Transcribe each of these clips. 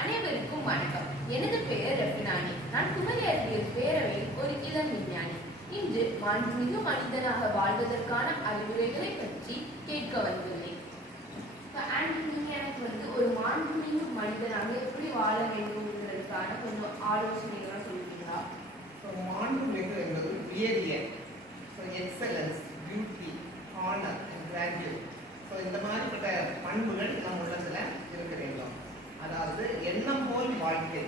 அனைவருக்கும் வணக்கம். எனது பெயர் ரஃபினானி. நான் குமரி அறிவியல் பேரவையில் ஒரு இளம் விஞ்ஞானி. இன்று மாண்புமிகு மனிதனாக வாழ்வதற்கான அறிவுரைகளை பற்றி கேட்க வந்துள்ளேன். நீங்க எனக்கு ஒரு மாண்புமிகு மனிதனாக எப்படி வாழ வேண்டும்ன்றதுக்கான கொஞ்சம் ஆலோசனைகளாக சொல்லுவீங்களா? மாண்புமிகு என்பது உயரிய, excellence, beauty, honour and graduate. இந்த மாதிரிப்பட்ட பண்புகள் நம் உள்ளத்தில் இருக்க வேண்டும். அதாவது எண்ணம் போல் வாழ்க்கை,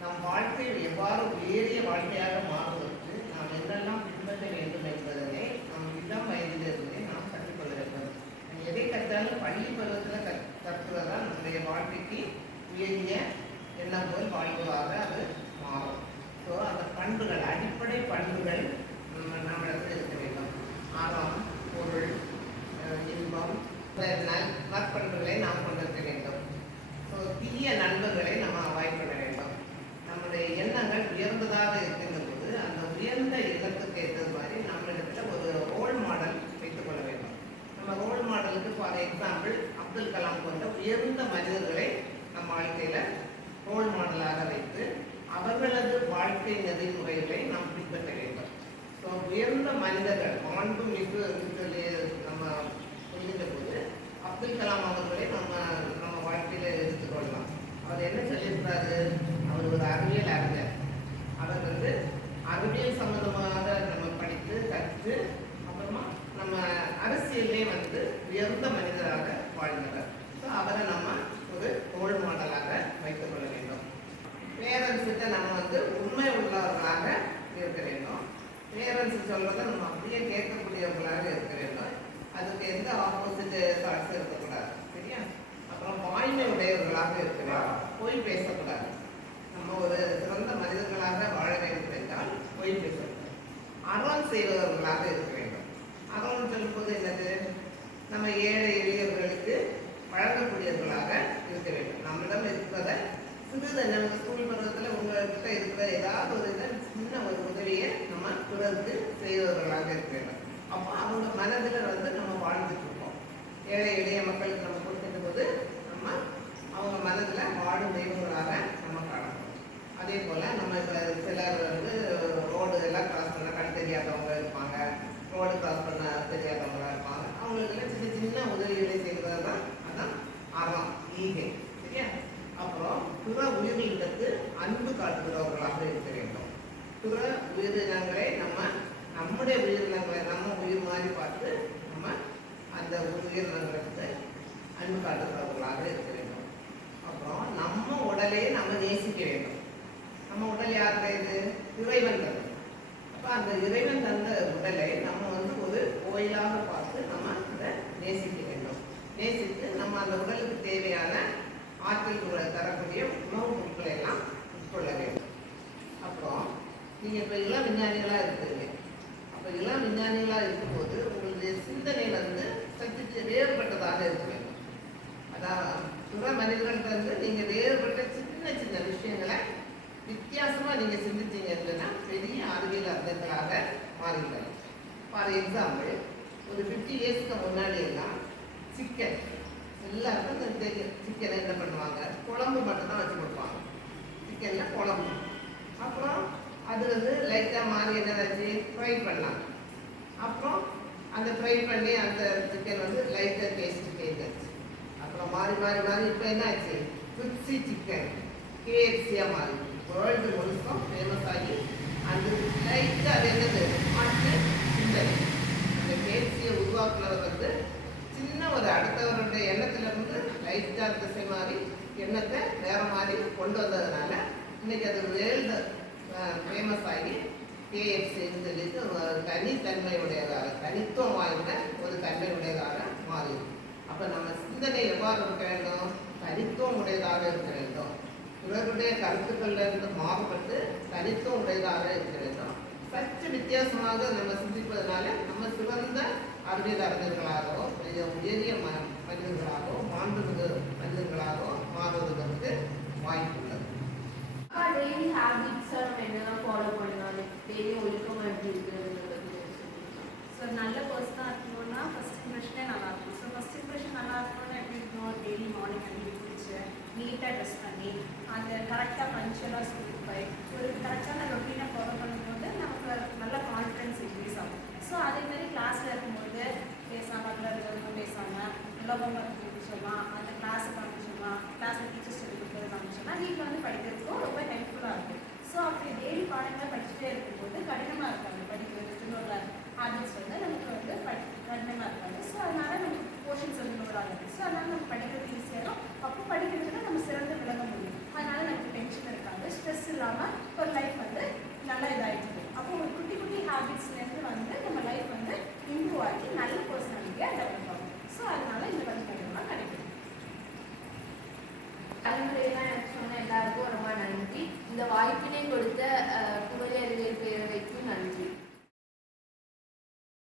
நம் வாழ்க்கை எவ்வாறு உயரிய வாழ்க்கையாக மாறுவதற்கு நாம் என்னெல்லாம் பின்பற்ற வேண்டும் என்பதனை நாம் இளம் வயதிலிருந்தே நாம் கற்றுக்கொள்ள வேண்டும். எதை கற்றாலும் பள்ளி பருவத்தில் கற்றுவதால் நம்முடைய வாழ்க்கைக்கு உயரிய எண்ணம் போல் வாழ்வதாக அது மாறும். ஸோ அந்த பண்புகள், அடிப்படை பண்புகள் நம்மிடத்தில் இருக்க வேண்டும். அறம், பொருள், இன்பம், நற்பண்புகளை நாம் கொண்டிருக்க வேண்டும். ஸோ தீய நண்பர்களை நம்ம அவாய்ட் பண்ண வேண்டும். நம்முடைய எண்ணங்கள் உயர்ந்ததாக இருக்கின்ற போது அந்த உயர்ந்த எண்ணத்துக்கு ஏற்றது மாதிரி நம்மளிடத்தில் ஒரு ரோல் மாடல் வைத்துக் கொள்ள வேண்டும். நம்ம ரோல் மாடலுக்கு ஃபார் எக்ஸாம்பிள் அப்துல் கலாம் போன்ற உயர்ந்த மனிதர்களை நம் வாழ்க்கையில் ரோல் மாடலாக வைத்து அவர்களது வாழ்க்கை நெறிமுறைகளை நாம் பின்பற்ற வேண்டும். ஸோ உயர்ந்த மனிதர்கள் மாண்புமிகு சொல்லி நம்ம சொல்லிட்ட போது அப்துல் கலாம் அவர்களை நம்ம வாழ்க்கையில் எடுத்துக்கொள்ளலாம். அவர் என்ன சொல்லியிருக்கிறாரு? அவர் ஒரு அறிவியல் அறிஞர். அவர் அறிவியல் சம்பந்தமாக நம்ம படித்து கற்று அப்புறமா நம்ம அரசியலே உயர்ந்த மனிதராக வாழ்ந்தவர். ஸோ அவரை நம்ம ஒரு ரோல் மாடலாக வைத்துக் கொள்ள வேண்டும். பேரண்ட்ஸ்கிட்ட நம்ம உண்மை உள்ளவர்களாக இருக்க வேண்டும். பேரண்ட்ஸ் சொல்றதை நம்ம அப்படியே கேட்கக்கூடியவர்களாக இருக்க வேண்டும். அதுக்கு எந்த ஆப்போசிட் தாட்ஸ் இருக்கக்கூடாது. சரியா? அப்புறம் வாய்மை உடையவர்களாக இருக்க வேண்டும். பொய் பேசக்கூடாது. நம்ம ஒரு சிறந்த மனிதர்களாக வாழ வேண்டும் என்றால் பொய் பேசக்கூடாது. அறம் செய்வதவர்களாக இருக்க வேண்டும். அறம் சொல்லும்போது என்னது? நம்ம ஏழை எளியவர்களுக்கு வழங்கக்கூடியவர்களாக இருக்க வேண்டும். நம்மிடம் இருக்கிறத சிறிது நம்ம ஸ்கூல் பருவத்தில் உங்கள்கிட்ட இருக்கிற ஏதாவது ஒரு சின்ன ஒரு உதவியை நம்ம பிறருக்கு செய்வவர்களாக இருக்க வேண்டும். அப்போ அவங்க மனதில் நம்ம வாழ்ந்துட்டு இருக்கோம். ஏழை எளிய மக்களுக்கு நம்ம கொடுக்கின்ற போது நம்ம அவங்க மனதில் வாழும் தெய்வங்களாக நம்ம காணணும். அதே போல் நம்ம இப்போ சிலர் ரோடு எல்லாம் கிராஸ் பண்ண கண் தெரியாதவங்க இருப்பாங்க, ரோடு கிராஸ் பண்ண தெரியாதவங்களா இருப்பாங்க. அவங்களுக்கு சின்ன சின்ன உதவிகளை செய்வது தான் அதான் அறம், ஈகை. சரியா? அப்புறம் பிற உயிரினங்களுக்கு அன்பு காட்டுகிறவர்களாக இருக்க வேண்டும். பிற உயிரினங்களை நம்முடைய உயிரினங்களை நம்ம உயிர் மாதிரி பார்த்து நம்ம அந்த உயிரினங்களுக்கு அன்பு காட்டுகிறவர்களாக இருக்க வேண்டும். அப்புறம் நம்ம உடலை நம்ம நேசிக்க வேண்டும். நம்ம உடல் யாருக்கு? இது இறைவன் தந்தது. அப்போ அந்த இறைவன் தந்த உடலை நம்ம ஒரு கோயிலாக பார்த்து நம்ம அதை நேசிக்க வேண்டும். நேசித்து நம்ம அந்த உடலுக்கு தேவையான ஆற்றல் தரக்கூடிய உணவுப் பொருட்களை எல்லாம் உட்கொள்ள வேண்டும். அப்புறம் நீங்கள் இப்போ இளம் விஞ்ஞானிகளாக இருக்கிறீங்க. அப்போ இளம் விஞ்ஞானிகளாக இருக்கும்போது உங்களுடைய சிந்தனை சற்று வேறுபட்டதாக இருக்க வேண்டும். அதான் பிற மனிதர்கள்ட்ட நீங்கள் வேறுபட்ட சின்ன சின்ன விஷயங்களை வித்தியாசமாக நீங்கள் சிந்திச்சீங்க இல்லைன்னா பெரிய அறிவியல் அறிஞர்களாக மாறிவிடலாம். ஃபார் எக்ஸாம்பிள் ஒரு 50 இயர்ஸ்க்கு முன்னாடி எல்லாம் சிக்கன் எல்லாருக்கும் தெரியும். சிக்கனை என்ன பண்ணுவாங்க? குழம்பு மட்டும்தான் வச்சு கொடுப்பாங்க. சிக்கனில் குழம்பு. அப்புறம் அது லைட்டாக மாறி என்னதாச்சு? ஃப்ரை பண்ணாங்க. அப்புறம் அந்த ஃப்ரை பண்ணி அந்த சிக்கன் லைட்டாக டேஸ்ட்டு கேட்டுச்சு. அப்புறம் மாறி மாறி மாறி இப்போ என்ன ஆச்சு? கிரிப்ஸி சிக்கன் KFC-யாக மாறி வேர்ல்டு முழுசும் ஃபேமஸ் ஆகி அந்த லைட்டாக அது என்னது? மாற்று சிந்தனை. அந்த KFC-யை உருவாக்குனவர் சின்ன ஒரு அடுத்தவருடைய எண்ணத்திலிருந்து லைட்டாக திசை மாறி எண்ணத்தை வேற மாதிரி கொண்டு வந்ததுனால இன்னைக்கு அது வேர்ல்டு ஃபேமஸ் ஆகி KFC-ன்னு சொல்லிட்டு தனித்தன்மையுடையதாக, தனித்துவம் வாய்ந்த ஒரு தன்மையுடையதாக மாறிடும். அப்போ நம்ம சிந்தனை எவ்வாறு இருக்க வேண்டும்? தனித்துவம் உடையதாக இருக்க வேண்டும். இவர்களுடைய கருத்துக்களிலிருந்து மாறுபட்டு தனித்துவம் உடையதாக இருக்க வேண்டும். சற்று வித்தியாசமாக நம்ம சிந்திப்பதனால நம்ம சிறந்த அறிவியல் அறிஞர்களாகவோ உயரிய மனிதர்களாகவோ மாண்புமிகு மனிதர்களாகவோ மாறுவதற்கு வாய்ப்பு உள்ளது. டெய்லி ஹேபிட்ஸ் நம்ம என்னெல்லாம் ஃபாலோ பண்ணலாம்? டெய்லி ஒழுக்கமாக எப்படி இருக்கிறது? ஸோ நல்ல பர்சனாக இருக்கணும்னா ஃபஸ்ட் இம்ப்ரெஷனே நல்லா இருக்கும். ஸோ ஃபஸ்ட் இம்ப்ரெஷன் நல்லா இருக்கணும்னா எப்படி இருக்கணும்? டெய்லி மார்னிங் அஞ்சு குளிச்சு நீட்டாக ட்ரெஸ் பண்ணி அந்த கரெக்டாக பங்க்சுவலாக ஸ்கூலுக்கு போய் ஒரு கரெக்டான ரொட்டீனை ஃபாலோ பண்ணும்போது நமக்கு நல்ல கான்ஃபிடன்ஸ் இன்க்ரீஸ் ஆகும். ஸோ அதேமாதிரி கிளாஸில் இருக்கும்போது பேசாமல் அதில் இருக்கிறவங்க பேசாமல் நல்லா ஹோம்ஒர்க் முடிச்சோமா, அந்த கிளாஸை காமிச்சோமா, கிளாஸில் டீச்சர்ஸ் சொல்லி கொடுத்தது காமிச்சோம்னா வீட்டில் வந்து படிக்கிறதுக்கும் ரொம்ப ஹெல்ப்ஃபுல்லாக இருக்கும். ஸோ அப்படி டெய்லி பாடங்களை படிச்சுட்டே இருக்கும்போது கடினமாக இருக்காது படிக்கிறதுக்குன்னு ஒரு ஹேபிட்ஸ் வந்து நமக்கு வந்து கடினமாக இருக்காது. ஸோ அதனால நமக்கு போர்ஷன்ஸ் வந்து ஒரு ஆகுது. ஸோ அதனால நம்ம படிக்கிறது ஈஸியாகும். அப்போ படிக்கிறதுக்கு நம்ம சிறந்து விளங்க முடியும். அதனால நமக்கு டென்ஷன் இருக்காது, ஸ்ட்ரெஸ் இல்லாமல் ஒரு லைஃப் வந்து நல்லா இதாகிடுது. அப்போ ஒரு குட்டி குட்டி ஹேபிட்ஸ்லேருந்து வந்து நம்ம லைஃப் வந்து இம்ப்ரூவ் ஆகி நல்ல பர்சனாலிட்டியாக டெவலப் ஆகும். ஸோ அதனால இந்த வழிமுறைகள்லாம் கிடைக்கும். அறிவுரையெல்லாம் எனக்கு சொன்ன எல்லாருக்கும் ரொம்ப நன்றி. இந்த வாய்ப்பினை கொடுத்த